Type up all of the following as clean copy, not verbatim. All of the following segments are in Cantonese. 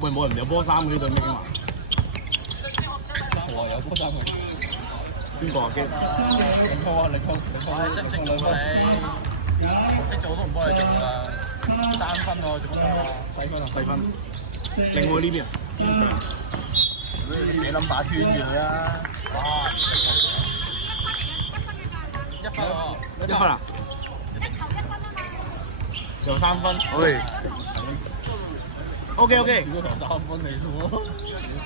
冇人有波衫嗰啲對咩話？我有波衫喎。邊個啊？機？零號啊，零號。你識唔識做你？識做都唔幫你做啦。3分喎，做乜細分啊？細分。另外呢邊啊？你寫 number 圈住佢啊！哇！1分喎，1分啊？又3分。喂。OK。如果投3分嚟啫喎，冇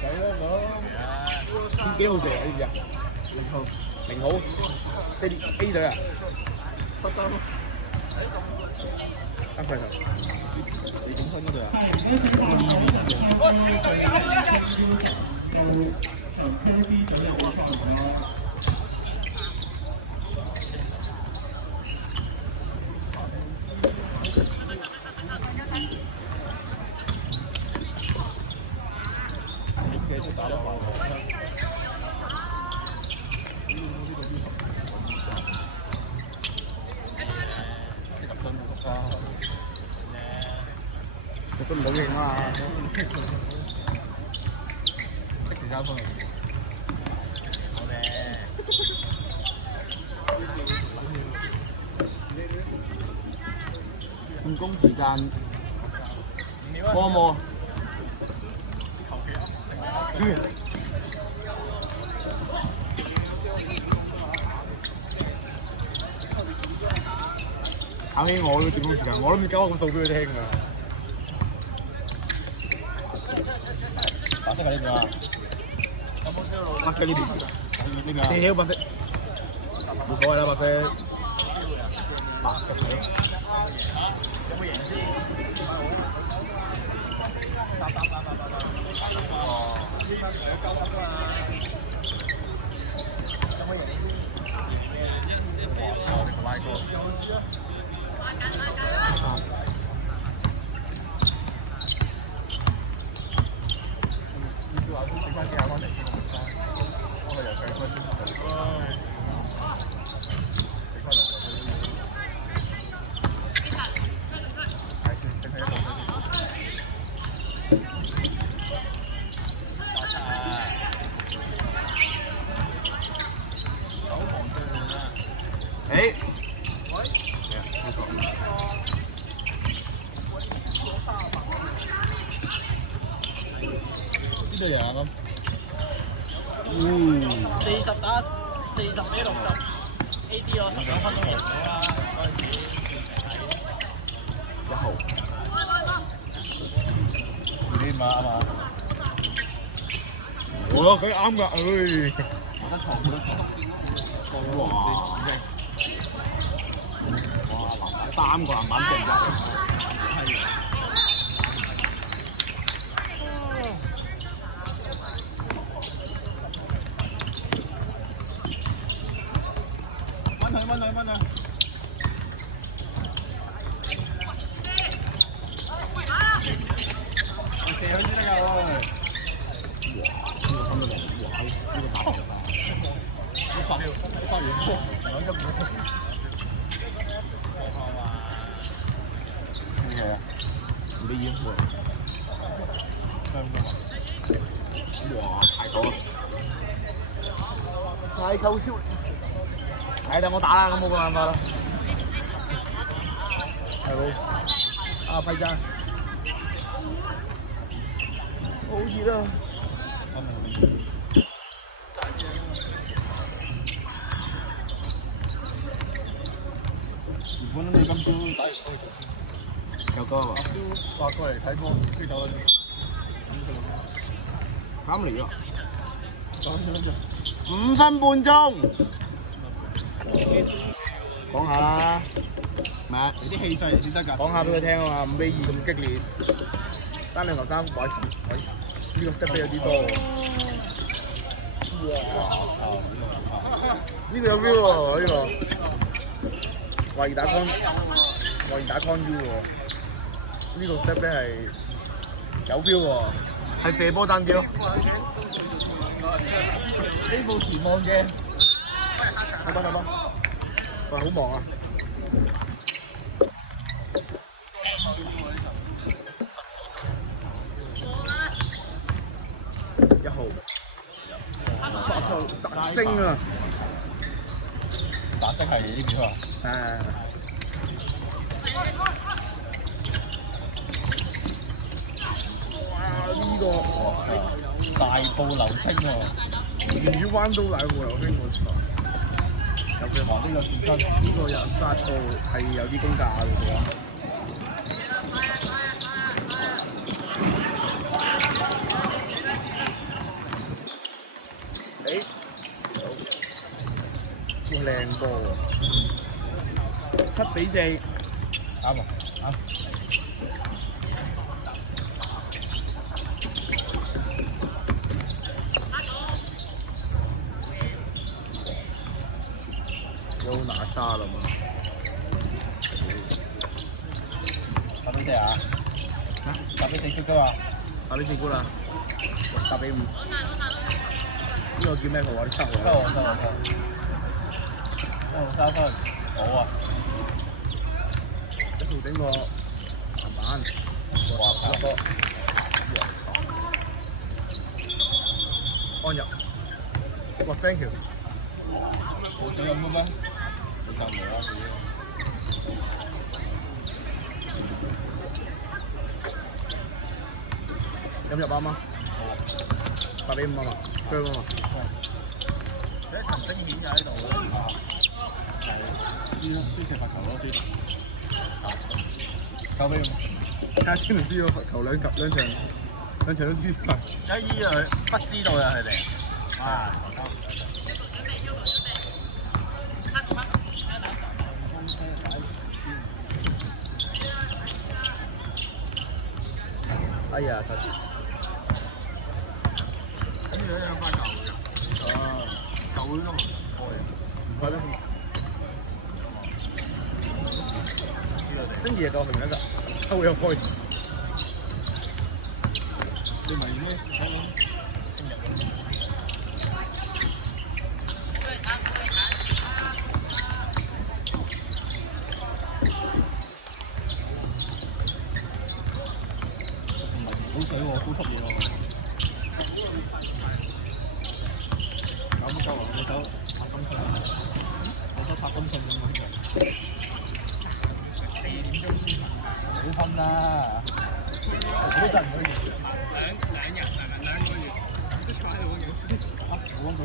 計啦咁。幾號射啊？呢隻0號，A 隊啊？得3咯。啱晒頭。你點分嗰隊啊？打得快我都唔好認啊！識住3分好嘅。練功時間摸摸。考起我呢個練功時間，我諗住交個數俾佢聽㗎。白色係呢邊啊？白色呢邊，呢邊四條白色，冇所謂啦，白色。白色嘅。有冇贏先？呢隊人啊咁。40打40比60 ，AD 我19分都贏咗啦，嗰陣時。1號。呢碼啊嘛。我佢啱㗎，唉。我得床都哇！3個籃板俾人入。蚊啊！你射佢先得㗎喎！呢個分得嚟，哇！呢個打得發完波，2分。呢個唔俾煙喎。哇！太高啦！太夠燒！係等我打啦，咁冇辦法啦。係好。批爭。好熱啊！原本你今朝打完波去做先。有歌啊嘛？話過嚟睇波，跟住走咗先。啱嚟咯。5分半鐘。講下啦，咩？你啲氣勢先得㗎。講下俾佢聽啊嘛，5比2咁激烈，爭2球3位，呢個 step 有啲多喎。哇！呢個有 view 喎，呢個。話要打 con U 喎，呢個 step 係有 view 喎，係射波爭啲咯。呢部潛望鏡。睇吧。喂，好忙啊！ 1號殺球摘星啊！打色係呢邊啊！哇！呢個大步流星喎，連住彎刀大步流星，我操！有佢話呢個健身，呢個人殺到係有啲功架嘅喎。靚波喎，7比4，啱啊，啱。又拿下了嗎8比4啊？8比4結束啊？8比4高啦，8比5。呢個叫咩號啊？7號啊？7號3分，好啊！1號整個籃板，哇！一個，安入，哇 ！Thank you。冇想飲嘅咩？你撳嚟啦，飲入啱嗎？8比5啊嘛，姜啊嘛。啲陳星顯喺度輸射罰球咯啲，9比5。家千零輸咗罰球兩場都輸晒。而家依樣不知道呀佢哋，哇！哎呀，差啲。咁樣有塊舊嘅。哦，舊嗰種開啊，唔開咩？星爺夠平一㗎，抽又開。你咪咩？聽日。好水喎，高級嘢喎。搞乜鳩啊？我手拍金信，我手拍金信咁樣。4點鐘先，唔好瞓啦。我都真唔可以。兩日係咪2個月？冇講到。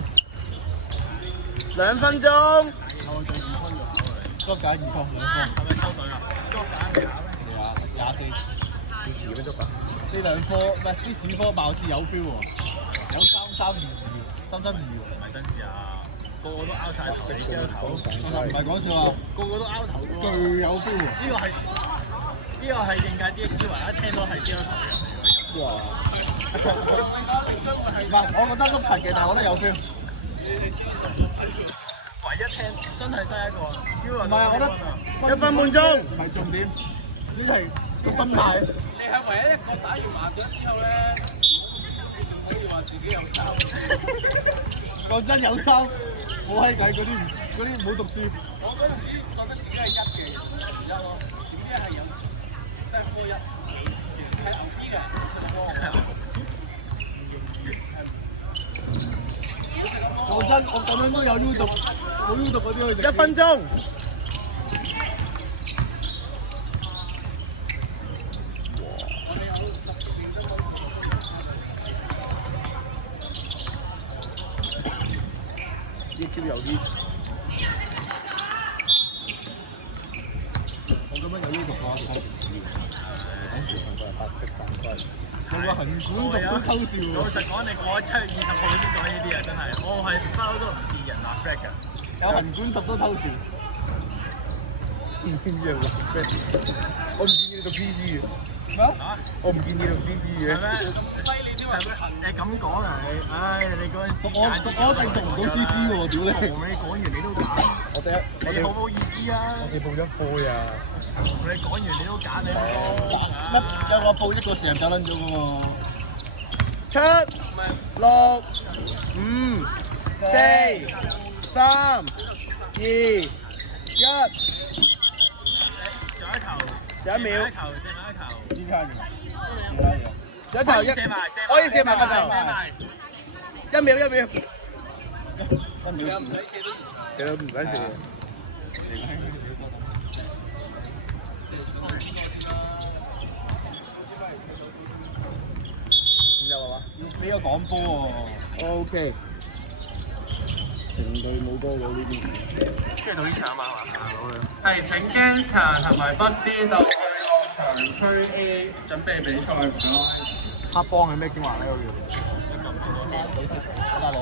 2分鐘。我仲2分喎。捉解2分2分。係咪收隊啊？捉解未啊？24。要遲咩捉啊？呢兩科唔係啲紙科貌似有 feel 喎，有3-3-2-2、3-3-2-2，唔係真事啊！個個都拗晒頭，你張頭，唔係講笑啊！個個都拗頭喎，巨有 feel 喎！呢個係應屆 DSC 唯一聽到係張頭嘅人嚟。哇！唔係，我覺得碌柒嘅，但係我覺得有 feel。唯一聽真係得一個，唔係我覺得1分半鐘，唔係重點，呢係個心態。你係唯一一個打完麻將之後咧，可以話自己有衫。講真有衫，好閪計嗰啲唔好讀書。我嗰陣時覺得自己係1嘅，1咯，點知係有得科1，係牛逼嘅，食科。講真，我咁樣都有 U 讀，冇 U 讀嗰啲可以1分鐘。呢招有啲，我咁樣有 U 讀嘅話，就睇住等時份就係白色反規。你個行管讀都偷笑喎。老實講，你過咗7月20號先做呢啲啊，真係，我係不嬲都唔見人拿 flag 㗎。有行管讀都偷笑。唔見啲人拿 flag，我唔見你讀 PC 嘅。咩？我唔見你讀 PC 嘅。係咩？咁犀利添啊！你咁講啊你，唉，你嗰陣時我一定讀唔到 CC 喎，屌你！同你講完你都揀，你好唔好意思啊？我哋報咗課呀。同你講完你都揀，你乜有個報1個成日走撚咗嘅喎。7、6、5、4、3、2、1。仲有1秒，射埋一球，仲有一球一，可以射埋個球。1秒1秒，其實唔使射。俾個廣波喎。OK， 成隊冇波喎呢邊。跟住到呢場啊嘛，係請 Gangster 同埋不知道去落場區 A 準備比賽唔該。黑幫係咩經話咧？嗰叫？打大佬。